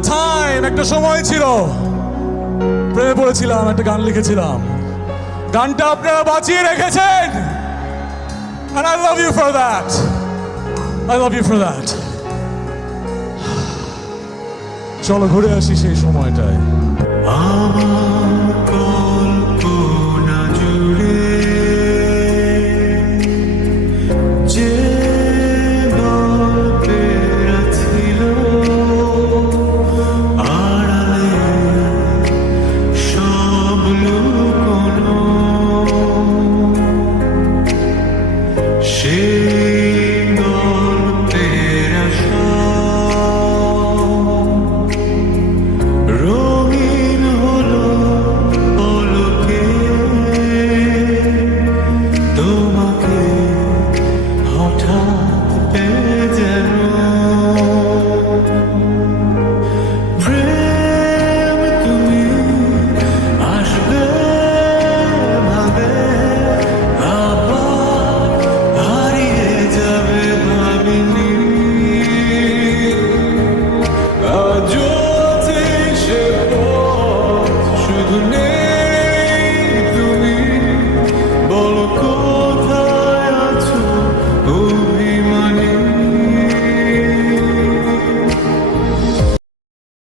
a time, একটা সময় ছিল প্রেমে পড়েছিলাম, একটা গান লিখেছিলাম, গানটা আপনারা বাঁচিয়ে রেখেছেন, and I love you for that. I love you for that. চলো ঘুরে আসি সেই সময়টায়।